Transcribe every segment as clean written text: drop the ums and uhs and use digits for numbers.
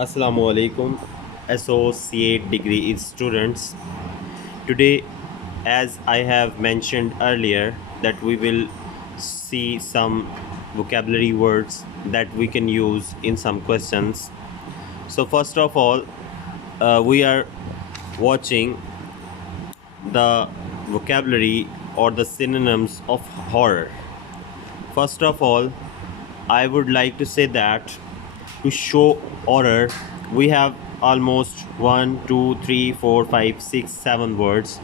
Assalamu alaikum, associate degree students. Today, as I have mentioned earlier, that we will see some vocabulary words that we can use in some questions. So, first of all, we are watching the vocabulary or the synonyms of horror. First of all, I would like to say that to show horror, we have almost 1, 2, 3, 4, 5, 6, 7 words.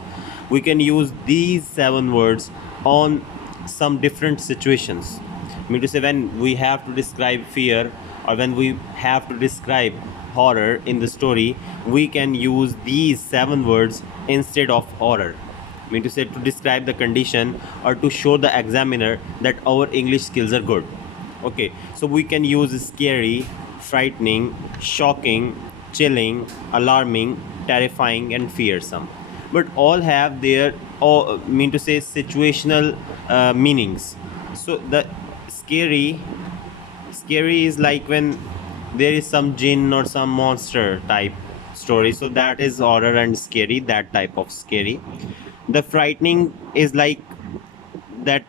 We can use these 7 words on some different situations. I mean to say, when we have to describe fear or when we have to describe horror in the story, we can use these 7 words instead of horror. I mean to say, to describe the condition or to show the examiner that our English skills are good. Okay, so we can use scary, frightening, shocking, chilling, alarming, terrifying, and fearsome. But all have their, mean to say, situational meanings. So the scary, scary is like when there is some jinn or some monster type story. So that is horror and scary. That type of scary. The frightening is like that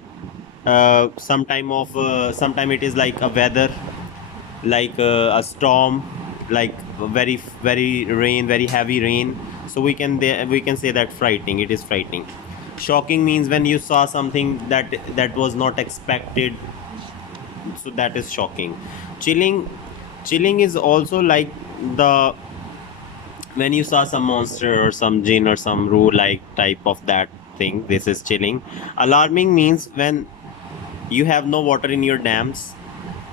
sometime it is like a weather, like a storm, like very rain, very heavy rain. So we can say that frightening, it is frightening. Shocking means when you saw something that was not expected, so that is shocking. Chilling is also like the when you saw some monster or some jinn or some rule like type of that thing. This is chilling. Alarming means when you have no water in your dams,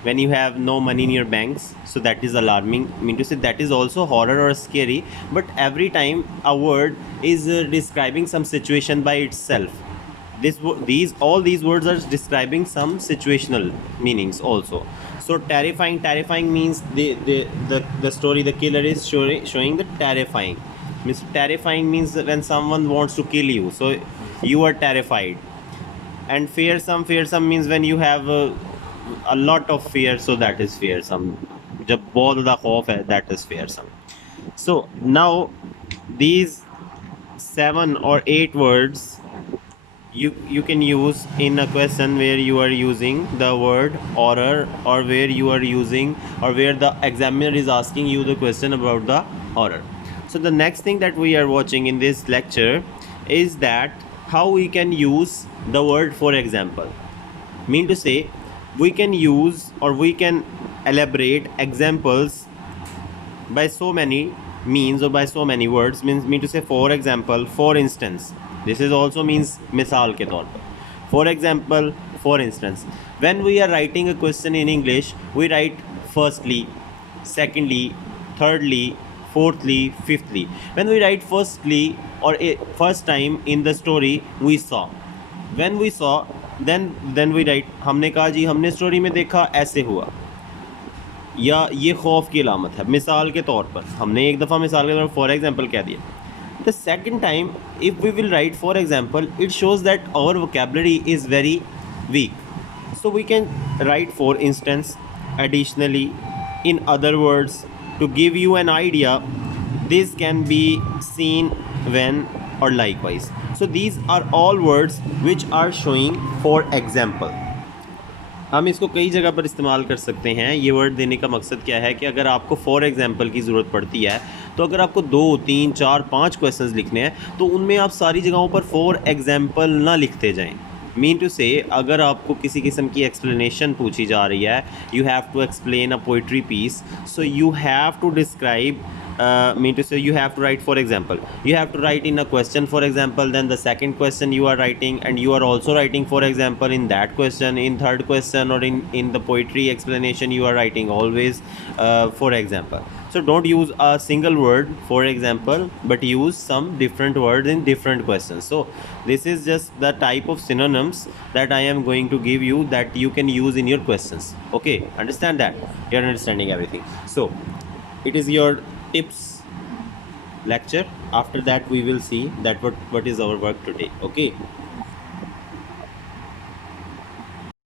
when you have no money in your banks, so that is alarming. I mean to say, that is also horror or scary, but every time a word is describing some situation by itself. These all these words are describing some situational meanings also. So terrifying means the story, the killer is showing the terrifying means. Terrifying means that when someone wants to kill you, so you are terrified. And fearsome means when you have a lot of fear, so that is fearsome. जब बहुत ज़्यादा खौफ है, that is fearsome. So now these 7 or 8 words you can use in a question where you are using the word horror, or where you are using, or where the examiner is asking you the question about the horror. So the next thing that we are watching in this lecture is that how we can use the word for example. Mean to say, we can use or we can elaborate examples by so many means or by so many words. Mean to say, for example, for instance. This is also means misal ke taur par. For example, for instance, when we are writing a question in English, we write firstly, secondly, thirdly, fourthly, fifthly. When we write firstly or first time in the story, we saw. When we saw, then we write हमने कहा जी, हमने story में देखा, ऐसे हुआ, या ये खौफ की अलामत है. मिसाल के तौर पर हमने एक दफ़ा मिसाल के तौर पर फॉर एग्जाम्पल कह दिया. The second time, if we will write for example, it shows that our vocabulary is very weak. So we can write for instance, additionally, in other words, to give you an idea. This can be seen, when, or likewise. So these are all words which are showing for example. हम इसको कई जगह पर इस्तेमाल कर सकते हैं. ये वर्ड देने का मकसद क्या है कि अगर आपको फॉर एग्जांपल की ज़रूरत पड़ती है, तो अगर आपको 2, 3, 4, 5 क्वेश्चंस लिखने हैं, तो उनमें आप सारी जगहों पर फॉर एग्जांपल ना लिखते जाएं. मीन टू से, अगर आपको किसी किस्म की एक्सप्लेनेशन पूछी जा रही है, you have to explain a poetry piece, so you have to describe, mean to say, you have to write for example. You have to write in a question for example, then the second question you are writing, and you are also writing for example in that question, in third question, or in the poetry explanation you are writing always for example. So don't use a single word for example, but use some different words in different questions. So this is just the type of synonyms that I am going to give you, that you can use in your questions. Okay, understand that? You are understanding everything. So it is your tips lecture. After that we will see that what is our work today. Okay.